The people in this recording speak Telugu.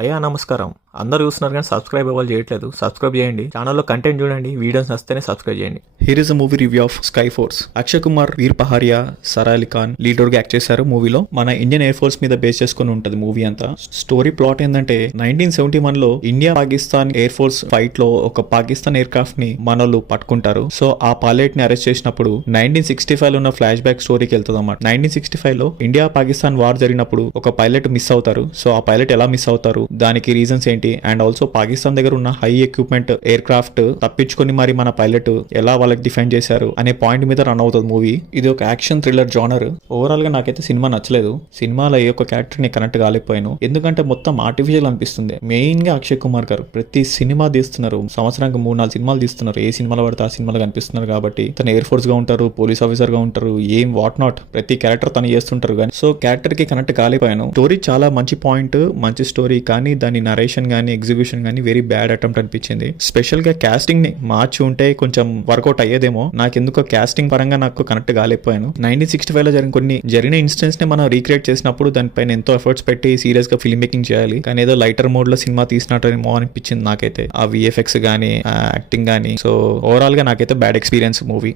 అయ్యా నమస్కారం. అందరూ చూస్తున్నారు కానీ సబ్స్క్రైబ్ ఎవరు చేయట్లేదు. సబ్స్క్రైబ్ చేయండి. ఛానల్లో కంటెంట్ చూడండి. వీడియోస్ నచ్చితేనే సబ్స్క్రైబ్ చేయండి. Here is a movie review of Sky Force. Akshay Kumar, Veer Pahariya, Sara Ali Khan lead role గా యాక్ట్ చేశారు. మూవీలో మన ఇండియన్ ఎయిర్ ఫోర్స్ మీద బేస్ చేసుకుని ఉంటది మూవీ అంతా. స్టోరీ ప్లాట్ ఏంటంటే 1971 లో India Pakistan air force fight లో ఒక పాకిస్తాన్ ఎయిర్ క్రాఫ్ట్ ని మనోళ్ళు పట్టుకుంటారు. సో ఆ పైలట్ ని అరెస్ట్ చేసినప్పుడు 1965 లో ఉన్న ఫ్లాష్ బ్యాక్ స్టోరీకి వెళ్తుంది అన్నమాట. 1965 లో ఇండియా పాకిస్తాన్ వార్ జరిగినప్పుడు ఒక పైలట్ మిస్ అవుతారు. సో ఆ పైలట్ ఎలా మిస్ అవుతారు, దానికి రీజన్స్ ఏంటి, అండ్ ఆల్సో పాకిస్తాన్ దగ్గర ఉన్న హై ఎక్విప్మెంట్ ఎయిర్ క్రాఫ్ట్ తప్పించుకొని మరి మన పైలట్ ఎలా వాళ్ళకి డిఫెండ్ చేశారు అనే పాయింట్ మీద రన్ అవుతుంది మూవీ. ఇది ఒక యాక్షన్ థ్రిల్లర్ జానర్. ఓవరాల్ గా నాకైతే సినిమా నచ్చలేదు. సినిమాలో ఏ ఒక్క క్యారెక్టర్ ని కనెక్ట్ కాలేకపోయాను, ఎందుకంటే మొత్తం ఆర్టిఫిషియల్ అనిపిస్తుంది. మెయిన్ గా అక్షయ్ కుమార్ గారు ప్రతి సినిమా తీస్తున్నారు, సంవత్సరానికి 3-4 సినిమాలు తీస్తున్నారు. ఏ సినిమాలో పడితే ఆ సినిమాలో కనిపిస్తున్నారు కాబట్టి తను ఎయిర్ ఫోర్స్ గా ఉంటారు, పోలీస్ ఆఫీసర్ గా ఉంటారు, ఏం వాట్ నాట్ ప్రతి క్యారెక్టర్ తను చేస్తుంటారు. కానీ సో క్యారెక్టర్ కి కనెక్ట్ కాలేకపోయాను. స్టోరీ చాలా మంచి పాయింట్, మంచి స్టోరీ, కానీ దాని నరేషన్ గానీ ఎగ్జిక్యూషన్ గానీ వెరీ బ్యాడ్ అటెంప్ట్ అనిపించింది. స్పెషల్ గా కాస్టింగ్ ని మార్చి ఉంటే కొంచెం వర్కౌట్ అయ్యేదేమో. నాకెందుకో కాస్టింగ్ పరంగా నాకు కనెక్ట్ కాలేకపోయాను. 1965 లో జరిగిన ఇన్సిడెంట్స్ ని మనం రీక్రియేట్ చేసినప్పుడు దానిపైన ఎంతో ఎఫర్ట్స్ పెట్టి సీరియస్ గా ఫిల్మ్ మేకింగ్ చేయాలి. కానీ ఏదో లైటర్ మోడ్ లో సినిమా తీసినట్టేమో అనిపించింది నాకైతే. ఆ విఎఫ్ఎక్స్ గానీ, యాక్టింగ్ గానీ. సో ఓవరాల్ గా నాకైతే బ్యాడ్ ఎక్స్పీరియన్స్ మూవీ.